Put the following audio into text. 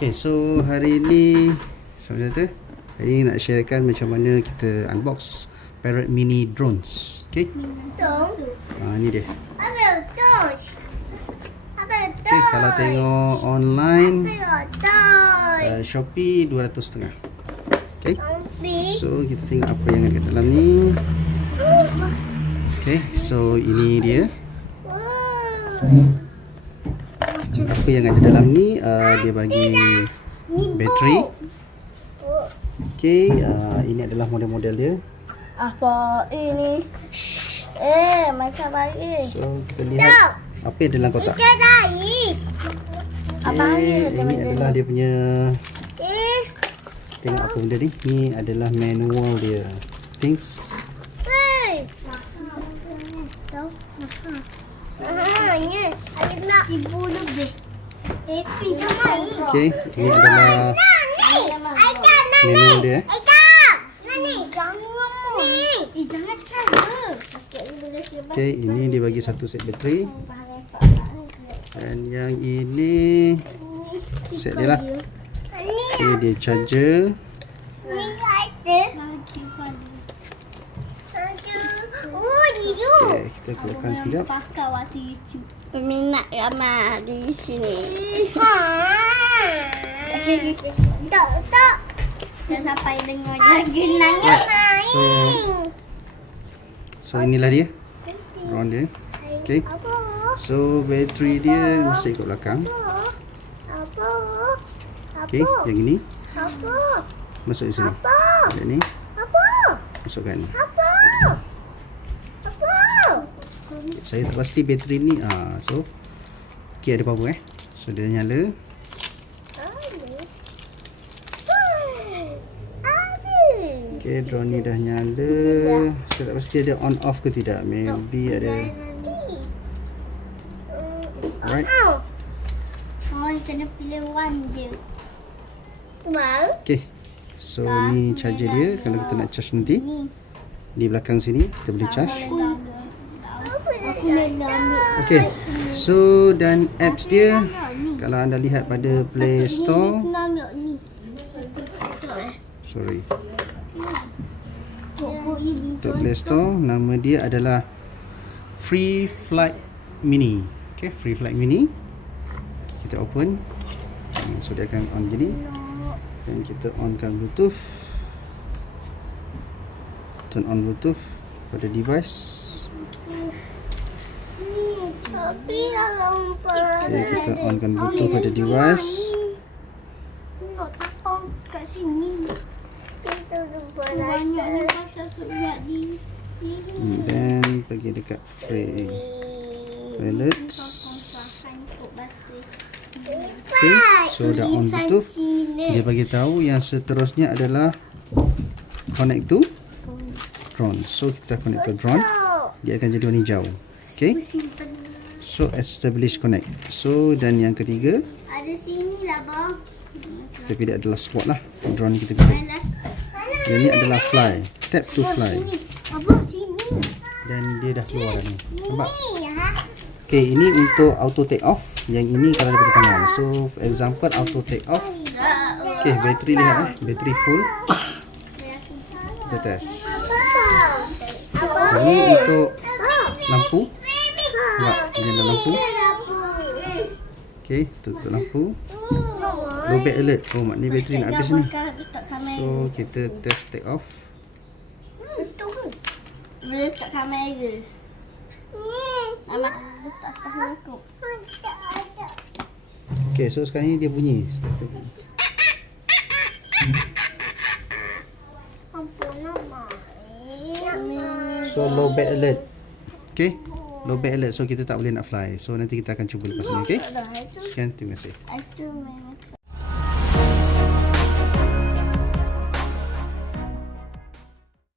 Okay, so hari ni sama kata hari ni nak sharekan macam mana kita unbox Parrot MiniDrones. Okay, ni dia. Okay, kalau tengok online Shopee 200.5. Okay, so kita tengok apa yang ada kat dalam ni. Okay, so ini dia. Apa yang ada dalam ni, dia bagi bateri. Okay, ini adalah model-model dia. Apa ini? Macam baik. So kita lihat apa yang dalam kotak. Okay, ini adalah dia punya. Tengok apa benda ni. Ni adalah manual dia. Things. Okay, ini adalah manual dia. Okay, ini dia bagi satu set bateri. Dan yang ini set dia lah. Okay, dia charger. Okay, kita keluarkan sekejap. Peminat ramai di sini. Tak. Dah sampai dengar lagi nangis. So inilah dia. Drone dia. Okay. So bateri dia mesti ikut belakang. Okay, yang ini. Masuk di sini. Yang ni. Masukkan. Okay, saya tak pasti bateri ni. So okay, ada power So dia nyala. Okay, drone ni dah nyala. Saya tak pasti ada on off ke tidak. Maybe ada. Alright. Kena pilih one je. Okay, so ni charger dia. Kalau kita nak charge nanti, di belakang sini kita boleh charge. Okay, so dan apps dia, kalau anda lihat pada Play Store, sorry, untuk Play Store, nama dia adalah Free Flight Mini. Okay, Free Flight Mini. Kita open. So dia akan on jadi. Dan kita onkan Bluetooth. Turn on Bluetooth pada device. Okay, kita onkan Bluetooth pada device. Dan pergi dekat Parrot. Okay, so dah on Bluetooth. Dia bagi tahu yang seterusnya adalah connect to drone. So kita connect to drone. Dia akan jadi warna hijau. Okay. So establish connect. So dan yang ketiga, ada sini lah bang. kita pilih adalah Swat lah. Drone kita pilih. Yang ni adalah fly. Tap to fly. Abang sini. Dan dia dah keluar dah ni. Nampak? Okay, ini untuk auto take off. Yang ini kalau daripada tangan. So for example auto take off. Okay, bateri lihat bateri full. Kita test. Ini untuk lampu. Nampak? Ini ada lampu. Okay, tutup lampu. Low batt alert. Oh, maknanya bateri nak habis ni. So kita test take off. Boleh letak kamera. Amat letak atas lekuk. Okay, so sekarang ni dia bunyi. So low batt alert. Okay, low batt alert. So kita tak boleh nak fly. So nanti kita akan cuba lepas ni. Okay. Sekian, terima kasih.